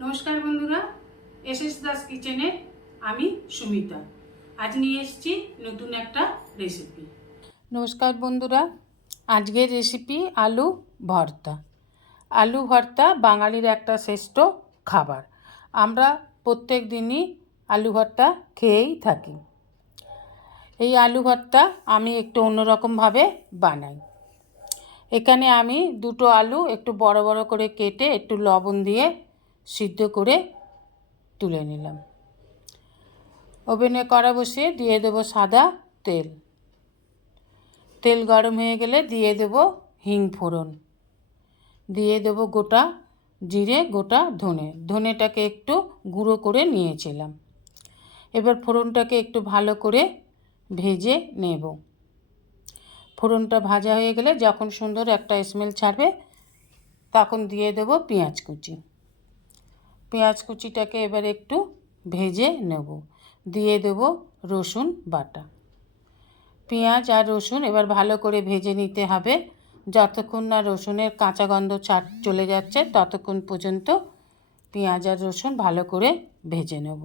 নমস্কার বন্ধুরা, এসএস দাস কিচেনে আমি সুমিতা আজ নিয়ে এসেছি নতুন একটা রেসিপি। নমস্কার বন্ধুরা, আজকের রেসিপি আলু ভর্তা। আলু ভর্তা বাঙালির একটা শ্রেষ্ঠ খাবার। আমরা প্রত্যেক দিনই আলু ভর্তা খেয়েই থাকি। এই আলু ভর্তা আমি একটু অন্যরকমভাবে বানাই। এখানে আমি দুটো আলু একটু বড় বড় করে কেটে একটু লবণ দিয়ে সিদ্ধ করে তুলে নিলাম। ওভেনে কড়া বসিয়ে দিয়ে দেবো সাদা তেল। তেল গরম হয়ে গেলে দিয়ে দেবো হিং ফোড়ন, দিয়ে দেবো গোটা জিরে, গোটা ধনেটাকে একটু গুঁড়ো করে নিয়েছিলাম। এবার ফোড়নটাকে একটু ভালো করে ভেজে নেব। ফোড়নটা ভাজা হয়ে গেলে যখন সুন্দর একটা স্মেল ছাড়বে তখন দিয়ে দেবো পেঁয়াজ কুচি। পেঁয়াজ কুচিটাকে এবার একটু ভেজে নেব। দিয়ে দেবো রসুন বাটা। পেঁয়াজ আর রসুন এবার ভালো করে ভেজে নিতে হবে। যতক্ষণ না রসুনের কাঁচা গন্ধ চলে যাচ্ছে ততক্ষণ পর্যন্ত পেঁয়াজ আর রসুন ভালো করে ভেজে নেব।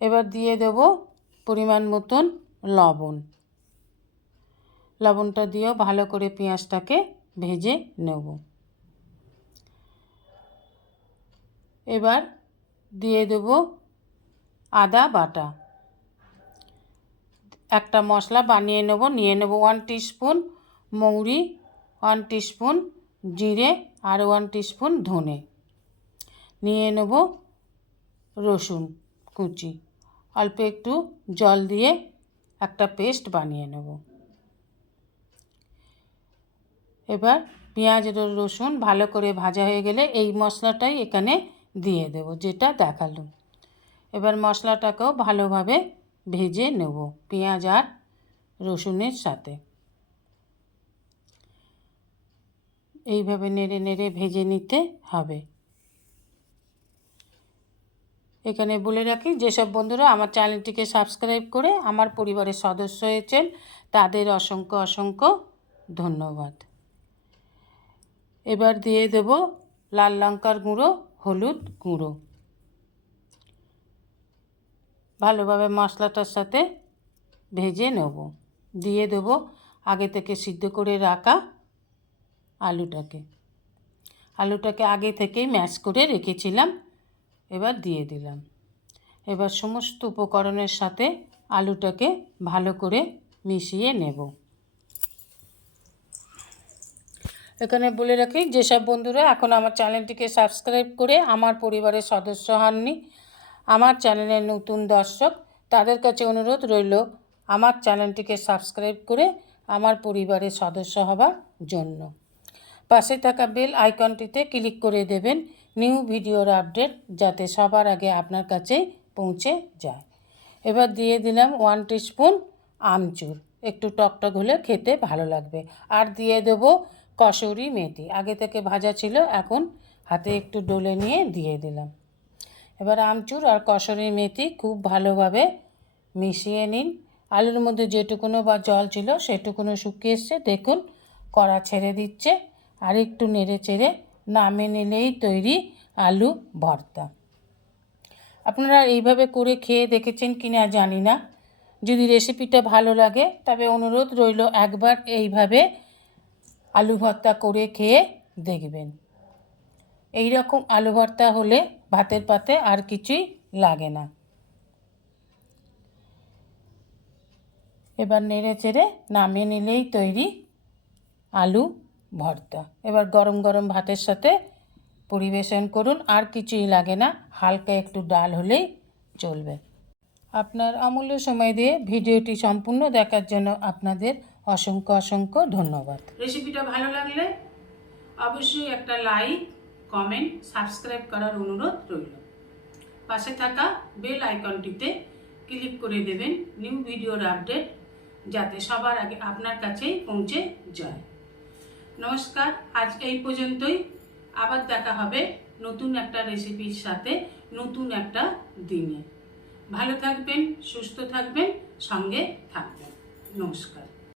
এবার দিয়ে দেব পরিমাণ মতন লবণ। লবণটা দিয়েও ভালো করে পেঁয়াজটাকে ভেজে নেব। এবার দিয়ে দেব আদা বাটা। একটা মশলা বানিয়ে নেব। নিয়ে নেব 1 টিস্পুন মৌরি, 1 টিস্পুন জিরে আর 1 টিস্পুন ধনে। নিয়ে নেব রসুন কুচি। অল্প একটু জল দিয়ে একটা পেস্ট বানিয়ে নেব। এবার পেঁয়াজ রসুন ভালো করে ভাজা হয়ে গেলে এই মশলাটাই এখানে দিয়ে দেব যেটা দেখালাম। এবার মশলাটাকেও ভালোভাবে ভেজে নেব পেঁয়াজ আর রসুনের সাথে। এইভাবে নেড়ে নেড়ে ভেজে নিতে হবে। এখানে বলে রাখি, যেসব বন্ধুরা আমার চ্যানেলটিকে সাবস্ক্রাইব করে আমার পরিবারের সদস্য হয়েছেন তাদের অসংখ্য অসংখ্য ধন্যবাদ। এবার দিয়ে দেব লাল লঙ্কার গুঁড়ো, হলুদ গুঁড়ো। ভালোভাবে মশলাটার সাথে ভেজে নেব। দিয়ে দেব আগে থেকে সিদ্ধ করে রাখা আলুটাকে আগে থেকেই ম্যাশ করে রেখেছিলাম। এবার দিয়ে দিলাম। এবার সমস্ত উপকরণের সাথে আলুটাকে ভালো করে মিশিয়ে নেব। এখানে বলে রাখি, যেসব বন্ধুরা এখন আমার চ্যানেলটিকে সাবস্ক্রাইব করে আমার পরিবারের সদস্য হননি, আমার চ্যানেলের নতুন দর্শক, তাদের কাছে অনুরোধ রইল আমার চ্যানেলটিকে সাবস্ক্রাইব করে আমার পরিবারের সদস্য হবার জন্য। পাশে থাকা বেল আইকনটিতে ক্লিক করে দেবেন নিউ ভিডিওর আপডেট যাতে সবার আগে আপনার কাছে পৌঁছে যায়। এবার দিয়ে দিলাম 1 টিস্পুন আমচুর। একটু টকটক হলে খেতে ভালো লাগবে। আর দিয়ে দেবো কসুরি মেথি। আগে থেকে ভাজা ছিল, এখন হাতে একটু ডলে নিয়ে দিয়ে দিলাম। এবার আমচুর আর কসুরি মেথি খুব ভালোভাবে মিশিয়ে নিন। আলুর মধ্যে যেটুকুনো বা জল ছিল সেটুকুনো শুকিয়ে এসছে, দেখুন কড়া ছেড়ে দিচ্ছে। আর একটু নেড়ে চেড়ে নামিয়ে নিলেই তৈরি আলু ভর্তা। আপনারা এইভাবে করে খেয়ে দেখেছেন কি না জানি না। যদি রেসিপিটা ভালো লাগে তবে অনুরোধ রইল একবার এইভাবে আলু ভর্তা করে খেয়ে দেখবেন। এই রকম আলু ভর্তা হলে ভাতের পাতে আর কিছুই লাগে না। এবার নেড়ে চেড়ে নামিয়ে নিলেই তৈরি আলু ভর্তা। এবার গরম গরম ভাতের সাথে পরিবেশন করুন। আর কিছুই লাগে না, হালকা একটু ডাল হলেই চলবে। আপনার অমূল্য সময় দিয়ে ভিডিওটি সম্পূর্ণ দেখার জন্য আপনাদের অসংখ্য অসংখ্য ধন্যবাদ। রেসিপিটা ভালো লাগলে অবশ্যই একটা লাইক, কমেন্ট, সাবস্ক্রাইব করার অনুরোধ রইল। পাশে থাকা বেল আইকনটিতে ক্লিক করে দেবেন নিউ ভিডিওর আপডেট যাতে সবার আগে আপনার কাছেই পৌঁছে যায়। নমস্কার, আজ এই পর্যন্তই। আবার দেখা হবে নতুন একটা রেসিপির সাথে নতুন একটা দিনে। ভালো থাকবেন, সুস্থ থাকবেন, সঙ্গে থাকবেন। নমস্কার।